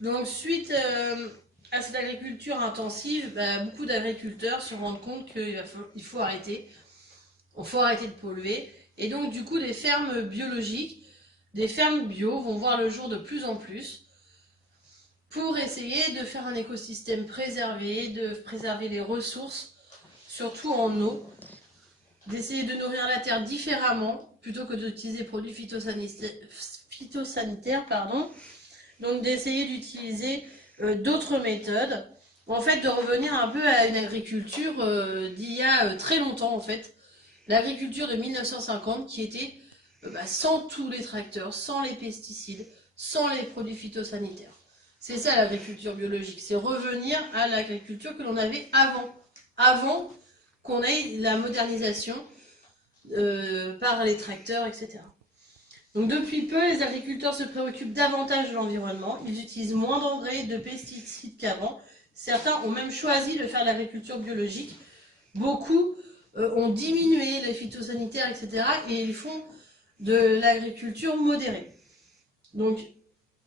Donc, suite à cette agriculture intensive, beaucoup d'agriculteurs se rendent compte qu'il faut arrêter. Il faut arrêter de polluer. Et donc, du coup, des fermes biologiques, des fermes bio vont voir le jour de plus en plus pour essayer de faire un écosystème préservé, de préserver les ressources, surtout en eau, d'essayer de nourrir la terre différemment plutôt que d'utiliser des produits phytosanitaires, donc d'essayer d'utiliser d'autres méthodes, en fait de revenir un peu à une agriculture d'il y a très longtemps en fait, l'agriculture de 1950 qui était sans tous les tracteurs, sans les pesticides, sans les produits phytosanitaires. C'est ça l'agriculture biologique, c'est revenir à l'agriculture que l'on avait avant qu'on ait la modernisation par les tracteurs, etc. Donc depuis peu, les agriculteurs se préoccupent davantage de l'environnement, ils utilisent moins d'engrais et de pesticides qu'avant. Certains ont même choisi de faire l'agriculture biologique. Beaucoup ont diminué les phytosanitaires, etc. et ils font de l'agriculture modérée. Donc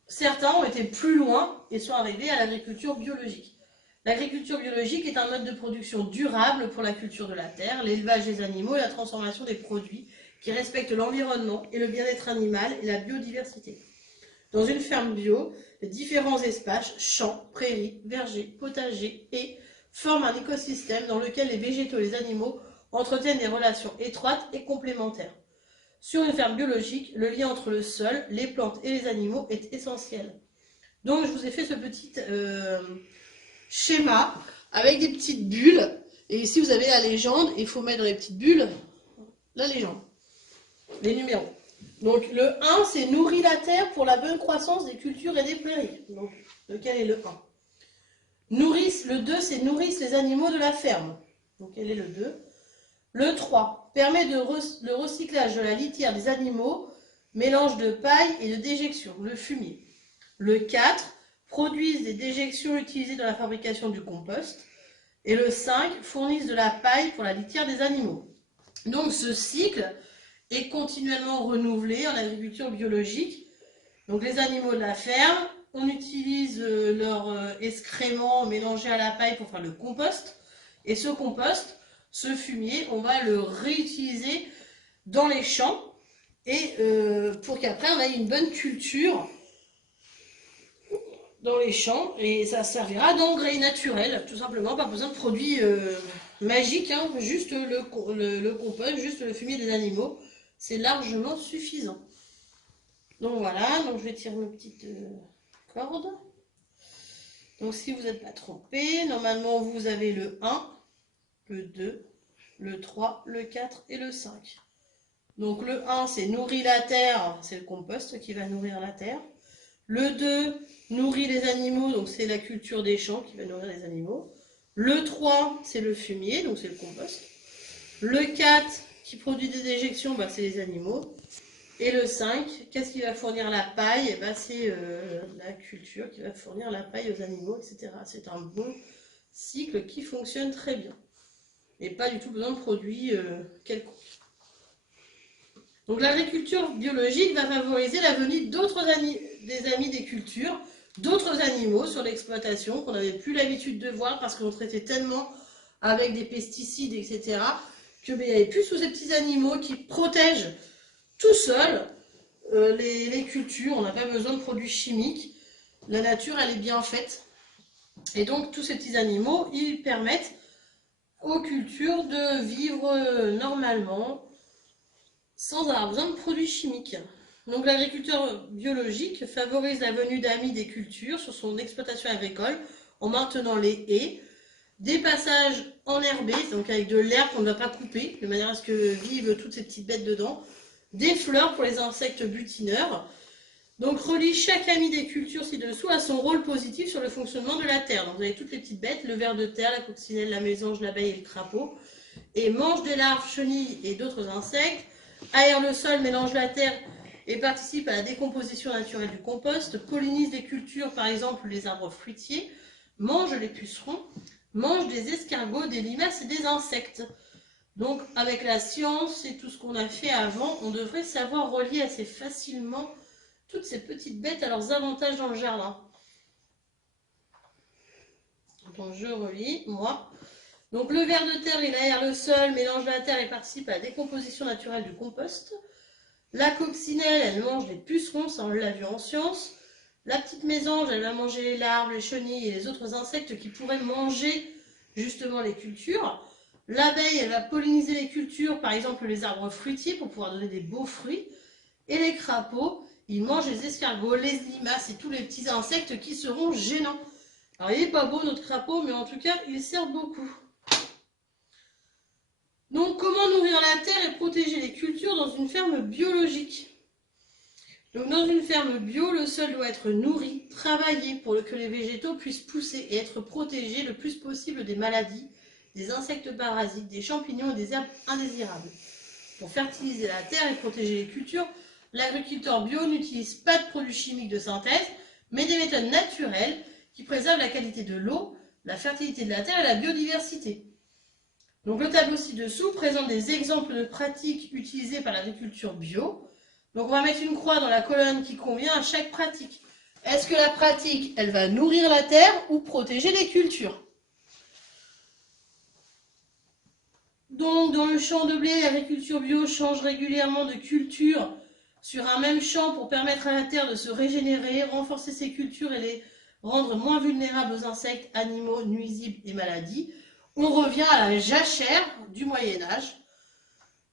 certains ont été plus loin et sont arrivés à l'agriculture biologique. L'agriculture biologique est un mode de production durable pour la culture de la terre, l'élevage des animaux et la transformation des produits qui respectent l'environnement et le bien-être animal et la biodiversité. Dans une ferme bio, les différents espaces, champs, prairies, vergers, potagers, haies, forment un écosystème dans lequel les végétaux et les animaux entretiennent des relations étroites et complémentaires. Sur une ferme biologique, le lien entre le sol, les plantes et les animaux est essentiel. Donc je vous ai fait ce petit schéma avec des petites bulles. Et ici vous avez la légende, il faut mettre dans les petites bulles la légende, les numéros. Donc le 1 c'est nourrir la terre pour la bonne croissance des cultures et des prairies. Donc lequel est le 1? Nourrissent, le 2 c'est nourrissent les animaux de la ferme. Donc quel est le 2? Le 3 permet le recyclage de la litière des animaux, mélange de paille et de déjection, le fumier. Le 4 produisent des déjections utilisées dans la fabrication du compost. Et le 5 fournissent de la paille pour la litière des animaux. Donc ce cycle est continuellement renouvelé en agriculture biologique. Donc les animaux de la ferme, on utilise leur excrément mélangé à la paille pour faire le compost. Et ce compost, ce fumier, on va le réutiliser dans les champs et pour qu'après on ait une bonne culture dans les champs et ça servira d'engrais naturel, tout simplement, pas besoin de produits magiques, hein, juste le compost, juste le fumier des animaux, c'est largement suffisant. Donc voilà, donc je vais tirer mes petites cordes. Donc si vous n'êtes pas trompé, normalement vous avez le 1, le 2, le 3, le 4 et le 5. Donc le 1 c'est nourrir la terre, c'est le compost qui va nourrir la terre. Le 2 nourrit les animaux, donc c'est la culture des champs qui va nourrir les animaux. Le 3 c'est le fumier, donc c'est le compost. Le 4 qui produit des déjections, c'est les animaux. Et le 5, qu'est-ce qui va fournir la paille? C'est la culture qui va fournir la paille aux animaux, etc. C'est un bon cycle qui fonctionne très bien. Et pas du tout besoin de produits quelconques. Donc l'agriculture biologique va favoriser la venue des amis des cultures, d'autres animaux sur l'exploitation qu'on n'avait plus l'habitude de voir parce qu'on traitait tellement avec des pesticides, etc. qu'il n'y avait plus tous ces petits animaux qui protègent tout seuls les cultures. On n'a pas besoin de produits chimiques. La nature, elle est bien faite. Et donc tous ces petits animaux, ils permettent aux cultures de vivre normalement, sans avoir besoin de produits chimiques. Donc l'agriculture biologique favorise la venue d'amis des cultures sur son exploitation agricole en maintenant les haies, des passages enherbés, donc avec de l'herbe qu'on ne va pas couper, de manière à ce que vivent toutes ces petites bêtes dedans, des fleurs pour les insectes butineurs. Donc relie chaque ami des cultures ci-dessous à son rôle positif sur le fonctionnement de la terre. Donc vous avez toutes les petites bêtes, le ver de terre, la coccinelle, la mésange, l'abeille et le crapaud, et mange des larves, chenilles et d'autres insectes, aère le sol, mélange la terre et participe à la décomposition naturelle du compost, pollinise des cultures, par exemple les arbres fruitiers, mange les pucerons, mange des escargots, des limaces et des insectes. Donc avec la science et tout ce qu'on a fait avant, on devrait savoir relier assez facilement toutes ces petites bêtes à leurs avantages dans le jardin. Donc je relis, moi. Donc le ver de terre, il aère le sol, mélange la terre et participe à la décomposition naturelle du compost. La coccinelle, elle mange les pucerons, ça on l'a vu en science. La petite mésange, elle va manger les larves, les chenilles et les autres insectes qui pourraient manger justement les cultures. L'abeille, elle va polliniser les cultures, par exemple les arbres fruitiers pour pouvoir donner des beaux fruits. Et les crapauds, ils mangent les escargots, les limaces et tous les petits insectes qui seront gênants. Alors il n'est pas beau notre crapaud, mais en tout cas, il sert beaucoup. Donc comment nourrir la terre et protéger les cultures dans une ferme biologique? Donc dans une ferme bio, le sol doit être nourri, travaillé pour que les végétaux puissent pousser et être protégés le plus possible des maladies, des insectes parasites, des champignons et des herbes indésirables. Pour fertiliser la terre et protéger les cultures, l'agriculteur bio n'utilise pas de produits chimiques de synthèse, mais des méthodes naturelles qui préservent la qualité de l'eau, la fertilité de la terre et la biodiversité. Donc le tableau ci-dessous présente des exemples de pratiques utilisées par l'agriculture bio. Donc on va mettre une croix dans la colonne qui convient à chaque pratique. Est-ce que la pratique, elle va nourrir la terre ou protéger les cultures? Donc dans le champ de blé, l'agriculture bio change régulièrement de culture sur un même champ pour permettre à la terre de se régénérer, renforcer ses cultures et les rendre moins vulnérables aux insectes, animaux, nuisibles et maladies. On revient à la jachère du Moyen-Âge.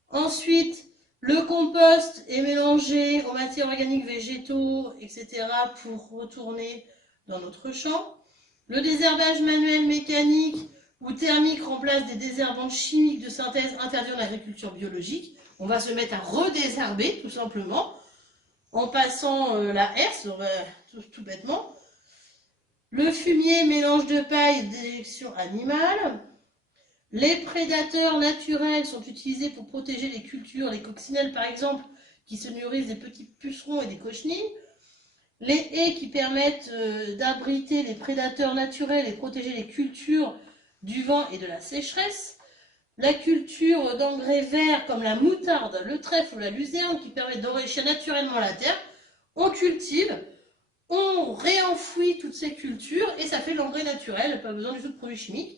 Ensuite, le compost est mélangé aux matières organiques, végétaux, etc. pour retourner dans notre champ. Le désherbage manuel, mécanique ou thermique remplace des désherbants chimiques de synthèse interdits en agriculture biologique. On va se mettre à redésherber, tout simplement, en passant la herse, tout bêtement. Le fumier, mélange de paille et d'éjection animale. Les prédateurs naturels sont utilisés pour protéger les cultures, les coccinelles par exemple, qui se nourrissent des petits pucerons et des cochenilles. Les haies qui permettent d'abriter les prédateurs naturels et protéger les cultures du vent et de la sécheresse. La culture d'engrais verts comme la moutarde, le trèfle ou la luzerne qui permettent d'enrichir naturellement la terre. On cultive, on réenfouit toutes ces cultures et ça fait l'engrais naturel, pas besoin du tout de produits chimiques.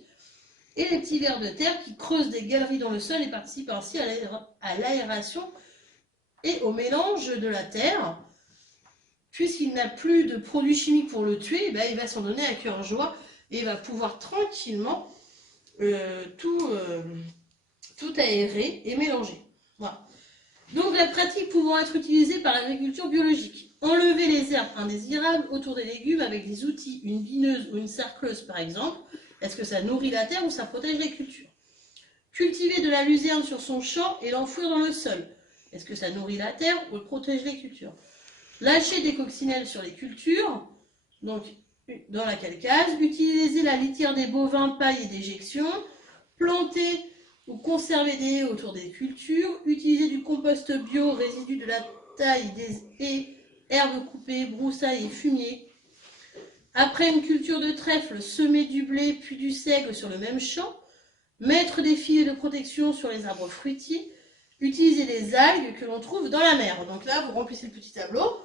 Et les petits vers de terre qui creusent des galeries dans le sol et participent ainsi à l'aération et au mélange de la terre. Puisqu'il n'a plus de produits chimiques pour le tuer, ben, il va s'en donner à cœur joie et il va pouvoir tranquillement tout aérer et mélanger. Voilà. Donc la pratique pouvant être utilisée par l'agriculture biologique. Enlever les herbes indésirables autour des légumes avec des outils, une bineuse ou une sarcleuse par exemple. Est-ce que ça nourrit la terre ou ça protège les cultures? Cultiver de la luzerne sur son champ et l'enfouir dans le sol. Est-ce que ça nourrit la terre ou protège les cultures? Lâcher des coccinelles sur les cultures, donc dans laquelle case, utiliser la litière des bovins, paille et déjection, planter ou conserver des haies autour des cultures, utiliser du compost bio, résidu de la taille des haies, herbes coupées, broussailles et fumier. Après une culture de trèfle, semer du blé puis du seigle sur le même champ, mettre des filets de protection sur les arbres fruitiers, utiliser les algues que l'on trouve dans la mer. Donc là, vous remplissez le petit tableau.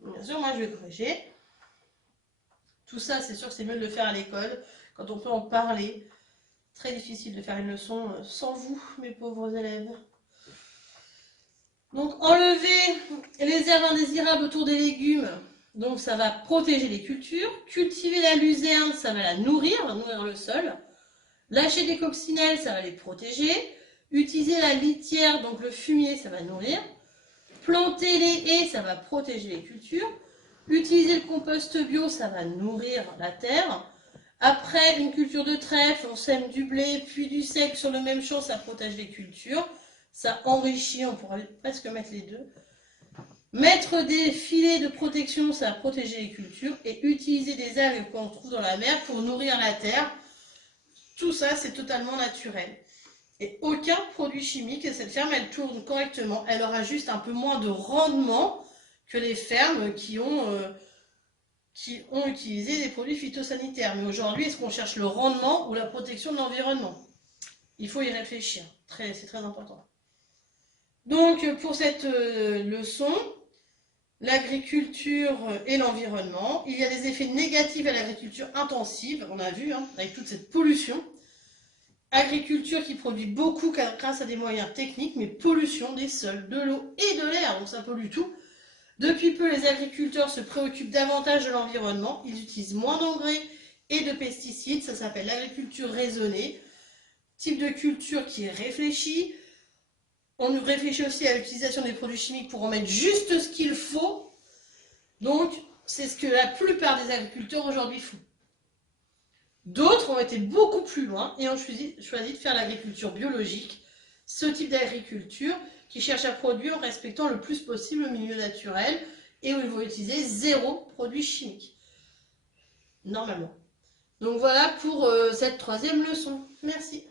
Bien sûr, moi je vais corriger. Tout ça, c'est sûr que c'est mieux de le faire à l'école, quand on peut en parler. Très difficile de faire une leçon sans vous, mes pauvres élèves. Donc, enlever les herbes indésirables autour des légumes. Donc, ça va protéger les cultures. Cultiver la luzerne, ça va la nourrir le sol. Lâcher des coccinelles, ça va les protéger. Utiliser la litière, donc le fumier, ça va nourrir. Planter les haies, ça va protéger les cultures. Utiliser le compost bio, ça va nourrir la terre. Après une culture de trèfle, on sème du blé, puis du seigle sur le même champ, ça protège les cultures. Ça enrichit, on pourrait presque mettre les deux. Mettre des filets de protection, ça va protéger les cultures. Et utiliser des algues qu'on trouve dans la mer pour nourrir la terre. Tout ça, c'est totalement naturel. Et aucun produit chimique. Et cette ferme, elle tourne correctement. Elle aura juste un peu moins de rendement que les fermes qui ont utilisé des produits phytosanitaires. Mais aujourd'hui, est-ce qu'on cherche le rendement ou la protection de l'environnement? Il faut y réfléchir. C'est très important. Donc, pour cette leçon, l'agriculture et l'environnement. Il y a des effets négatifs à l'agriculture intensive, on a vu, hein, avec toute cette pollution. Agriculture qui produit beaucoup grâce à des moyens techniques, mais pollution des sols, de l'eau et de l'air, donc ça pollue tout. Depuis peu, les agriculteurs se préoccupent davantage de l'environnement. Ils utilisent moins d'engrais et de pesticides. Ça s'appelle l'agriculture raisonnée. Type de culture qui est réfléchi. On réfléchit aussi à l'utilisation des produits chimiques pour en mettre juste ce qu'il faut. Donc, c'est ce que la plupart des agriculteurs aujourd'hui font. D'autres ont été beaucoup plus loin et ont choisi de faire l'agriculture biologique, ce type d'agriculture qui cherche à produire en respectant le plus possible le milieu naturel et où ils vont utiliser 0 produit chimique, normalement. Donc voilà pour cette 3e leçon. Merci.